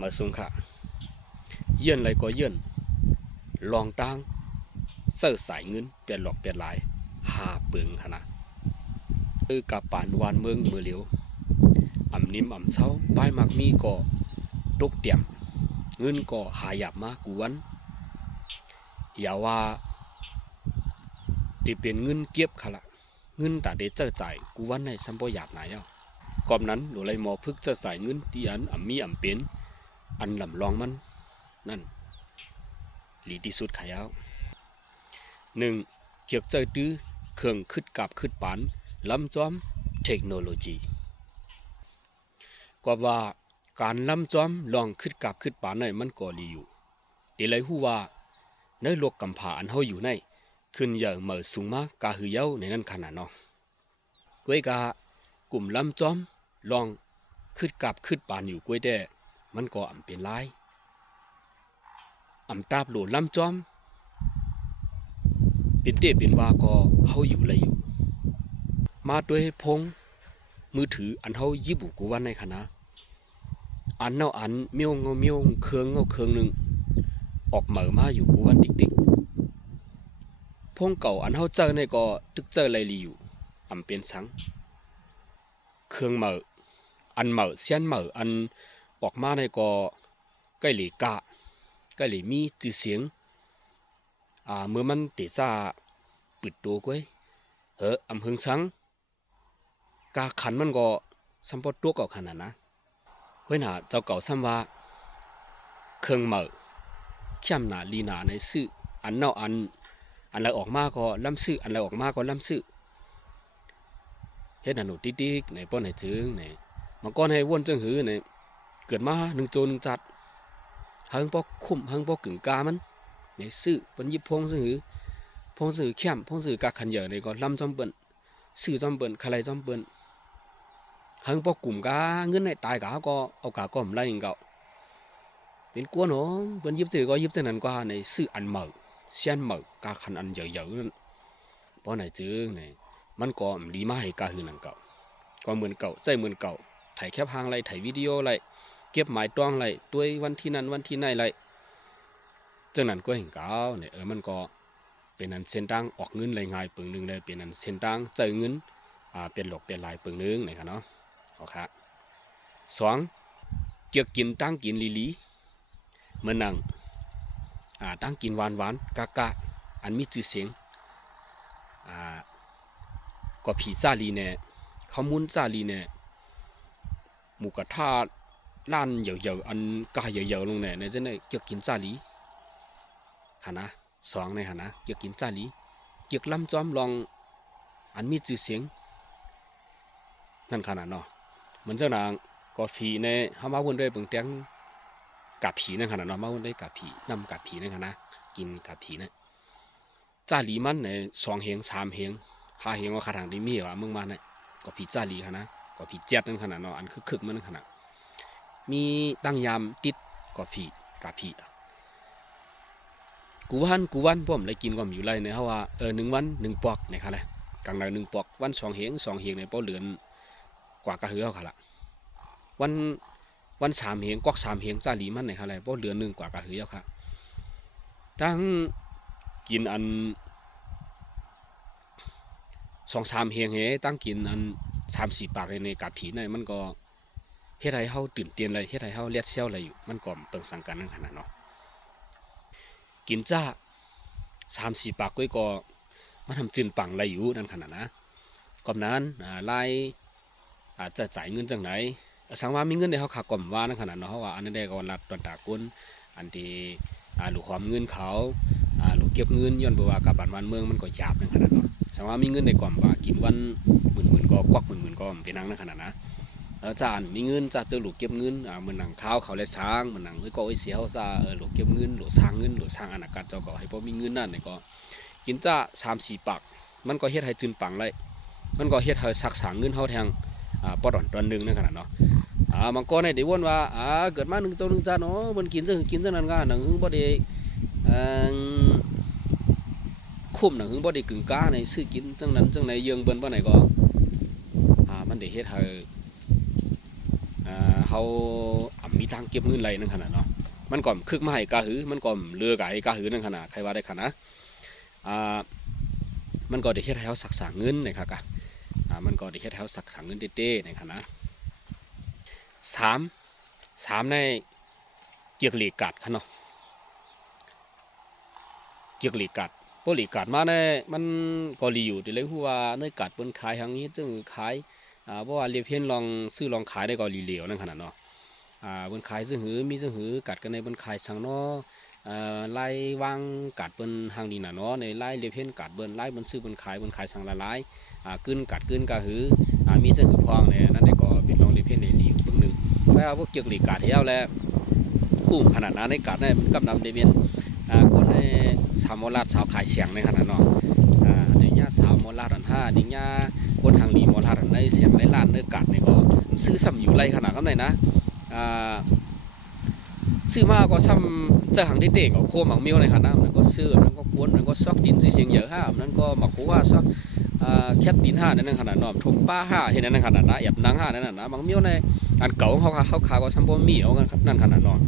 มาส่งค่ะเยื่อนอะไรก็เยื่อนลองตั้งเสื้อสายเงินเปลี่ยนหลอกเปลี่ยนลายหาเปิงขนาดคือกับป่านวานเมืองมือเหลียวอ่ำนิ่มอ่ำเศร้าป้ายมักมีก็ตกเตี่ยมเงินก็หายาบมากกูวันอย่าว่าที่เป็นเงินเก็บค่ะละเงินแต่เด็ดเจอจ่ายกูวันในสัมปหยาบไหนอ่ะก่อนนั้นหนูเลยมอพึกจะใส่เงินที่อันอ่ำมีอ่ำเป็นอันลำลองมันนั่นหลีที่สุดขายเอาหนึ่งเกี่ยวเจอตื้อเครื่องขึ้นกับขึ้นปานล้ำจอมเทคโนโลยีกว่าการล้ำจอมลองขึ้นกับขึ้นปานในมันก็ลีอยู่เดี๋ยวเลยหูว่าในโลกกำผาอันเฮาอยู่ในขึ้นเยอะเหมือสูงมากกาหือเย้าในนั้นขนาดเนาะก้วยกากลุ่มล้ำจอมลองขึ้นกับขึ้นปานอยู่ก้วยแต่มันก็อ่ำเป็นลายอ่ำตาบโหลล้ำจอมเป็นเตเป็นว่าก็เฮาอยู่เลยอยู่มาด้วยพงมือถืออันเฮายิบุกูวันในคณะอันเนาอันเมียวเงาเมียวเครื่องเงาเครื่องหนึ่งออกเหมือมาอยู่กูวันดิกพงเก่าอันเฮาเจอในก็ตึกเจอไรลีอยู่อ่ำเป็นสังเครื่องเหมืออันเหมือเสียนเหมืออันออกมาในก็ใกล้หลีกะใกล้หลีมีจื่อเสียงเมื่อมันเตะซาปิดตัวก้วยอำเพิงสังกาขันมันก็สัมปตัวเก่าขนาดนะเว้ยน่ะเจ้าเก่าซ้ำว่าเครื่องเหมือเข้มหนาลีหนาในซื้ออันเนาอันอะไรออกมาก็ล้ำซื้ออันอะไรออกมาก็ล้ำซื้อเฮ็ดหนูติ๊กๆในป้อนในจึงในมันก้อนให้วนจึงหือในเกิดมาหนึ่งโจหนึ่งจัดหังปอกคุ้มหังปอกกึ่งกามันในซื้อเป็นยิบพงซึ่งหือพงสื่อเข้มพงสื่อกาขันเหยอะในก็ล้ำจอมเปิ้นซื้อจอมเปิ้นใครจอมเปิ้นหังปอกกลุ่มกาเงินในตายกาก็เอากาก็มไล่เก่าเป็นกลัวเนาะเป็นยิบถือก็ยิบเท่านั้นกว่าในซื้ออันเหมือเสียนเหมือกาขันอันเหยอะๆนั่นเพราะไหนจึงในมันก็ดีมาให้กาหือนั่นเก่าก็เหมือนเก่าใจเหมือนเก่าถ่ายแคปหางไรถ่ายวิดีโอไรเก็บหมายตองไรตัววันที่นั้นวันที่ไหนไรจังนั้นก็เห็นเก่าเนี่ยมันก็เป็นอันเส้นตั้งออกเงินไรง่ายปึงหนึ่งเลยเป็นอันเส้นตั้งใจเงินเป็นหลอกเป็นลายปึงหนึ่งนะครับเนาะโอเคสองเกี่ยวกินตั้งกินลีเมื่อนั่งตั้งกินหวานกากะอันมีชื่อเสียงก็ผีซาลีเนี่ยเขามุนซาลีเนี่ยหมูกระทะล้านเหยอะๆอันกาเหยอะๆลงเนี่ยในจะเนี่ยเกี่ยวกินซาลีค่ะนะสองในค่ะนะเกี่ยวกินซาลีเกี่ยวล้ำจอมลองอันมีชื่อเสียงนั่นขนาดเนาะเหมือนเจ้านางกาแฟเนี่ยเขามาวนด้วยเปิงแตงกับผีนั่นขนาดเนาะมาวนด้วยกับผีนำกับผีนั่นค่ะนะกินกับผีเนี่ยซาลีมันใน2 เฮง3 เฮง5 เฮงว่าขาทางที่มีว่ามึงมาเนี่ยก็ผีซาลีค่ะนะก็ผีเจ็ดนั่นขนาดเนาะอันคึกมันนั่นขนาดมีตั้งยามติดก็ผีกับผีกูวันพวกผมเลยกินก็มีอยู่ไรเนี่ยเขาว่า1 วัน 1 ปอกเนี่ยค่ะเลยกลางวัน1 ปอกวัน2 เฮง2 เฮงเนี่ยพอเหลือนกว่ากระเหือค่ะละวัน3 เฮงกอก3 เฮงซาลีมันเนี่ยค่ะเลยพอเหลือน1 กว่ากระเหือค่ะทั้งกินอัน2-3 เฮงเฮตั้งกินอัน3-4 ปากในกับผีในมันก็เฮ็ดให้เฮาตื่นเต้นเลยเฮ็ดให้เฮาเลียดเซี่ยวอะไรอยู่มันก็เปิงสังกันนั่นขนาดเนาะกินจ้า3-4 ปากก็มันทำจืนปังอะไรอยู่นั่นขนาดนะก่อนนั้นไล่จะจ่ายเงินจังไหนสังว่ามีเงินในเฮาขาก่อมว่านั่นขนาดเนาะเพราะว่าอันนั้นได้ก็รัดตอนตากุนอันที่หลูกความเงินเขาหลูกเก็บเงินย้อนบ่ว่ากับบ้านเมืองมันก็หยาบนั่นขนาดเนาะสังว่ามีเงินในก่อมว่ากินวันหมื่นก็กวักหมื่นก็เป็นนั่งนั่นขนาดนะจานมีเงินจะเจอหลูกเก็บเงินเหมือนหนังข้าวเขาเลยสร้างเหมือนหนังก็ไอ้เสียวซะหลูกเก็บเงินหลูกสร้างเงินหลูกสร้างอนาคตเจ้าก็ให้พอมีเงินนั่นนี่ก็กินจ้า3-4 ปากมันก็เฮ็ดให้จืนปังเลยมันก็เฮ็ดให้สักษาเงินเฮาแทงปอดตอนนึงนั่นขนาดเนาะบางคนได้วนว่าเกิดมา1 โจ 1 จานเนาะมันกินจังนั้นก็หนังบ่ได้คุ้มหนังบ่ได้กึ่งกาในซื้อกินจังนั้นจังไหนเยืองเบิ่นบ่ไหนก็มันได้เฮ็ดให้เฮา มีทางเก็บเงินไรนั่นขนาดเนาะมันก่อมคึกมาให้กาหือมันก่อมเลือกาให้กาหือนั่นขนาดใครว่าได้ขนาดมันก็ได้เฮ็ดให้เฮาศักษาเงินนะครับมันก็ได้เฮ็ดให้เฮาศักษาเงินเต้ๆในขนาด3ในเกี่ยวกับหลีกกัดค่ะเนาะเกี่ยวกับหลีกกัดพวกหลีกกัดมาเนี่ยมันก็รีอยู่ที่เลยหัวในกัดเปิ้นขายทางนี้จึงขายเพราะว่าเรียกเพี้ยนลองซื้อลองขายได้ก็รีเหลวนั่นขนาดเนาะเปิ้นขายซึ่งหือมีซึ่งหือกัดกันในเปิ้นขายสังเนาะไล่วางกัดเปิ้นทางนี้น่ะเนาะในไล่เรียกเพี้ยนกัดเปิ้นไล่เปิ้นซื้อเปิ้นขายสังละลายกึ้นกัดกึ้นก็หือมีซึ่งหือพองเนี่ยนั่นได้ก็เป็นลองเรียกเพี้ยนได้รีอยู่เบิ่งนึงเพราะว่าพวกเกี่ยวกับหลีกกัดเฮาแล้วปุ่มขนาดนั้นในกัดเนี่ยมันกำนำได้เมียนคนในสาวโมลาดสาวขายเสียงในขนาดเนาะในญาสาวโมลาดอันห้าในญาคนทางหลีโมลาดอันในเสียงในล้านในกัดนี่ก็ซื้อซ้ำอยู่ไรขนาดนั้นเลยนะซื้อมาก็ซ้ำเจอหางเด็กๆก็โคหมักเมียวในขนาดนั้นก็ซื้อมันก็กวนมันก็ซอกดินเสียงเยอะห้านั้นก็หมักหัวซอกแคบดินห้านั่นขนาดนอมทมป้าห้าเห็นนั่นขนาดนะแอบนังห้านั่นนะบางเมียวในอันเก่าเขาขาก็ซ้ำบ่มีเอากันนั่นขนาดนอน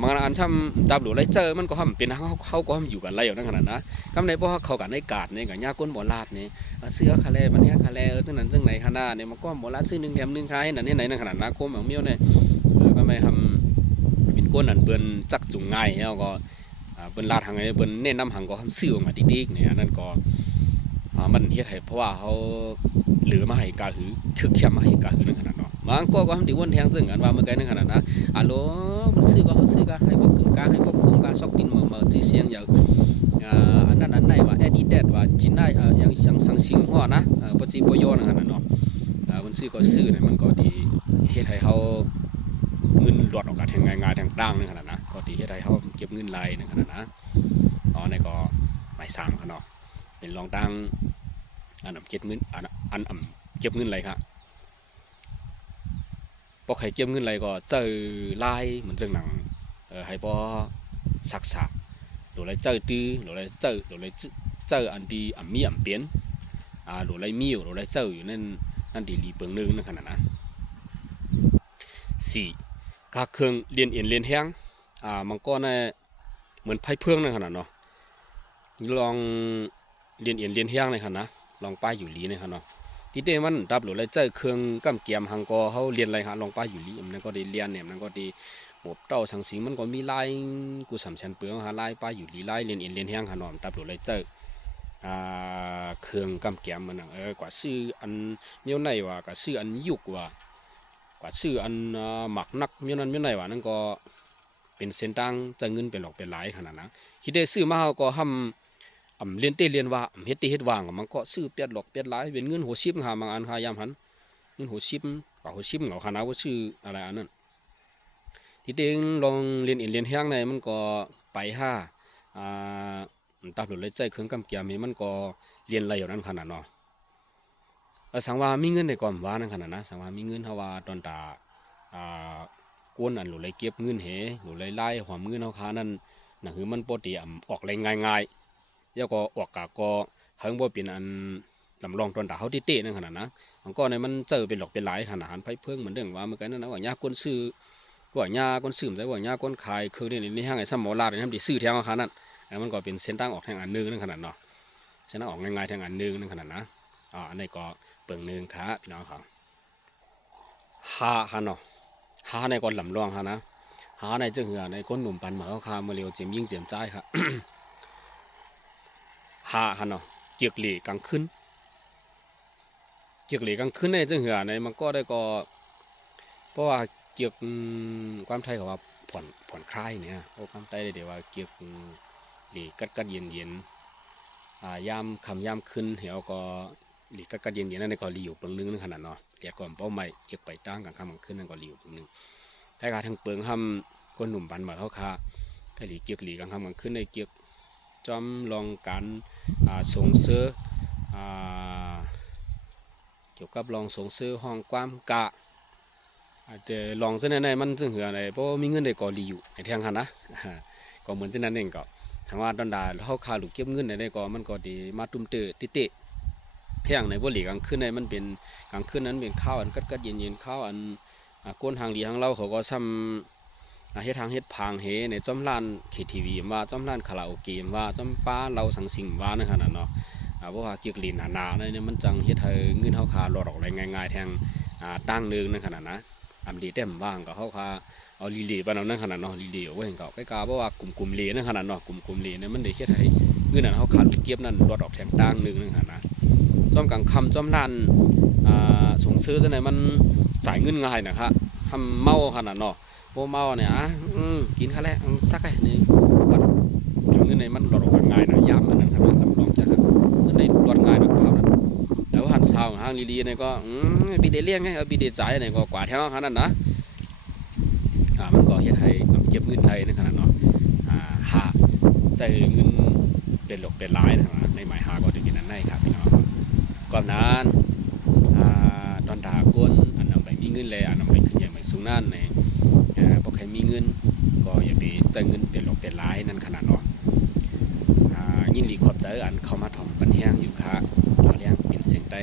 บางอันช่ำดับหลุดไรเจอมันก็ทำเป็นเขาก็ทำอยู่กันไรอยู่นั่นขนาดนะคำในพวกเขากันในกาดเนี่ยกับญาก้นบ่อลาดเนี่ยเสื้อคาเล่มันแค่คาเล่ซึ่งนั้นซึ่งไหนขนาดเนี่ยมันก็บ่อลาดซื้อหนึ่งแถมหนึ่งขายนั่นนี่ไหนนั่นขนาดนะโคมของเมียวเนี่ยก็ไม่ทำเป็นก้นอันเบิ้นจักจุงง่ายแล้วก็เบิ้นลาดทางไงเบิ้นเน้นน้ำหังก็ทำซื้อออกมาดีๆเนี่ยนั่นก็มันเฮ็ดให้เพราะว่าเขาเหลือมาให้กาหือคึกเข้มมาให้กาหือนั่นขนาดเนาะบางก็ทำดีวนแทงซึ่งกันว่าเมื่อไงนั่นขนาดนะฮัลโหลมันซื้อก็เขาซื้อก็ให้พวกกึ่งกลางให้พวกคุ้มกาซอกดินเมื่อที่เสียงอย่างอันนั้นอันไหนว่าแอดีเดดว่าจีนได้ยังสังสิงหัวนะปจิปโยนั่นขนาดเนาะมันซื้อก็ซื้อเนี่ยมันก็ดีเฮ็ดให้เขาเงินหลอดออกกันทางง่ายๆทางตั้งนั่นขนาดนะก็ดีเฮ็ดให้เขาเก็บเงินไหลนั่นขนาดนะในก็หมาย3ขนาดเป็นรองตั้งอันเก็บเงินอันเก็บเงินไหลครับพอใครเก็บเงินไหลก็เจอลายเหมือนจังหนังให้พอศักษาหรือไรเจอตื้อหรือไรเจอหรือไรเจออันดีมีเปลี่ยนหรือไรมีหรือไรเจออยู่นั่นดีรีเปิงนึงนั่นขนาดนั้น4การเครื่องเรียนเอียนเรียนแห้งมันก็ในเหมือนไพ่เพื่องนั่นขนาดเนาะลองเรียนเอียนเรียนแห้งเลยค่ะนะลองป้ายอยู่ลีเลยค่ะเนาะที่เต้มันดับหรือไรเจอเครื่องกำเกียมหังก็เขาเรียนอะไรค่ะลองป้ายอยู่ลีมันก็ได้เรียนเนี่ยมันก็ได้หมบเต้าสังสิงมันก็มีลายกูสำชันเปลืองหาลายป้ายอยู่ลีลายเรียนเอียนเรียนแห้งค่ะเนาะดับหรือไรเจอเครื่องกำเกียมมันกว่าซื้ออันเมียวไหนว่ากว่าซื้ออันยุกว่ากว่าซื้ออันหมักนักเมียวนั้นเมียวไหนว่านั่นก็เป็นเส้นตั้งจะเงินเป็นหลอกเป็นหลายขนาดนั้นคิดได้ซื้อมาเขาก็ทำเรียนเต้เรียนว่าเฮ็ดตีเฮ็ดวางมันก็ซื้อเปียดหลอกเปียดหลายเป็นเงินหัวชิบหาบางอันหายามหันเงินหัวชิบกว่าหัวชิบเหงาขนาดว่าซื้ออะไรอันนั้นที่เต้ลองเรียนเรียนแห้งในมันก็ไปตับหลุดเลยใจเครื่องกำเกียมมันก็เรียนอะไรอย่างนั้นขนาดเนาะสังว่ามีเงินในก่อนว่านั่นขนาดนะสังว่ามีเงินเท่าว่าตอนตากวนอันหลุดเลยเก็บเงินเหหลุดเลยไล่หัวเงินเท่าค้านั่นนั่นคือมันปกติออกแรงง่ายๆแล้วก็ออกกะก็ทั้งบ่เป็นอันลำลองตอนตาเขาที่เตะนั่นขนาดนะมันก็ในมันเจอเป็นหลอกเป็นหลายขนาดหันไพ่เพิ่งเหมือนเดิมว่าเมื่อกี้นั่นนะว่าญาก้นซื้อว่าญาก้นซื้อใช่ว่าญาก้นขายคือในห้างไอ้ซ้ำหมอลาดเนี่ยทำดีซื้อแทงราคานั่นมันก็เป็นเส้นตั้งออกแทงอันนึงนั่นขนาดเนาะเส้นตั้งออกง่ายๆแทงอันนึงนั่นขนาดนะอันนี้ก็เปิงนึงค่ะพี่น้องครับฮาเนาะฮาในก่อนลำลองฮะนะฮาในเจ้าเหือในก้นหนุ่มปันหมาเขาคามาเร็วเจียมยิ่งเจียมใจครับ ฮาเนาะเกียกเหล่กลางคืนเกียกเหล่กลางคืนในเจ้าเหือในมันก็ได้ก็เพราะว่าเกียกความไทยเขาว่าผ่อนคลายเนี่ยโอ้ความไทยเดี๋ยวว่าเกียกเหล่กัดเย็นยามคำยามคืนเหี่ยวก็หลีกัดเย็นนั่นในก็รีอยู่เปิงนึงนั่นขนาดเนาะเดี๋ยวก่อนเป้าใหม่เกียกไปตั้งกลางค่ำกลางคืนนั่นก็รีอยู่เปิงนึงถ้าการทั้งเปิงทำคนหนุ่มปันมาเขาคาถ้าหลีเกียกหลีกลางค่ำกลางคืนในเกียกจอมลองการส่งเสริมเกี่ยวกับลองส่งเสริมห้องความกะอาจจะลองเส้นในมันซึ่งเหืออะไรเพราะมีเงินได้ก่อรีอยู่ในทางหันนะก็เหมือนเช่นนั้นเองก็ทางว่าดอนดาเขาคาหลุดเก็บเงินในก็มันก็ดีมาตุ้มเตะติเพียงในบ่หลีกลางคืนในมันเป็นกลางคืนนั้นเป็นข้าวอันกัดเย็นข้าวอัน ก้นทางดีทางเราเขาก็ซ้ำเฮ็ดทางเฮ็ดพางเฮในจ้อมร้าน KTV ว่าจ้อมร้านคาราโอเกะว่าจ้อมป้าเราสังสิงว่านั่นขนาดเนาะเพราะว่าเกี่ยวกับลีนหนาๆเนี่ยมันจังเฮ็ดให้เงินเฮาคาหลอดออกได้ง่ายๆแทงตั้งนึงนั่นขนาดนะอำดีเต็มว่างก็เฮาคาเอาลีเลบ้านเรานั่นขนาดเนาะลีเลเอาไว้ให้เขาใกล้ๆเพราะว่ากลุ่มๆเลนั่นขนาดเนาะกลุ่มๆเลเนี่ยมันได้เฮ็ดให้เงินนั้นเฮาขาดเก็บนั่นหลอดออกแทงตั้งนึงนั่นขนาดนะจ้อมกลางค่ำจ้อมร้านส่งซื้อจังได๋มันจ่ายเงินง่ายนะครับทำเมาขนาดเนาะบ่เมาเนี่ยกินค่าแลกซักไอ้นี่วัดเงินในมันหลอดออกง่ายนะยามมันนั่นขนาดลำลองจักเงินในหลอดง่ายนะเขานั่นแต่ว่าหันเช้าห้างลีๆเนี่ยก็ปีเดเลี้ยงไงปีเดจ่ายเนี่ยก็กว่าแถวขนาดนั้นนะมันก็เฮ็ดให้เก็บเงินไทยในขนาดเนาะหาใส่เงินเป็นหลกเป็นหลายนะในหมายหาก็จะกินนั้นได้ครับพี่น้องก่อนนั้นตอนถาก้นอันนั้นไปมีเงินเลยอันนั้นไปขึ้นใหญ่ใหม่สูงนั่นในพอใครมีเงินก็อย่าไปใส่เงินเป็นหลกเป็นหลายนั่นขนาดเนาะยินดีขอบใจอันเข้ามาถ่อมกันแห้งอยู่ค่ะเราเลี้ยงเป็นเสียงใต้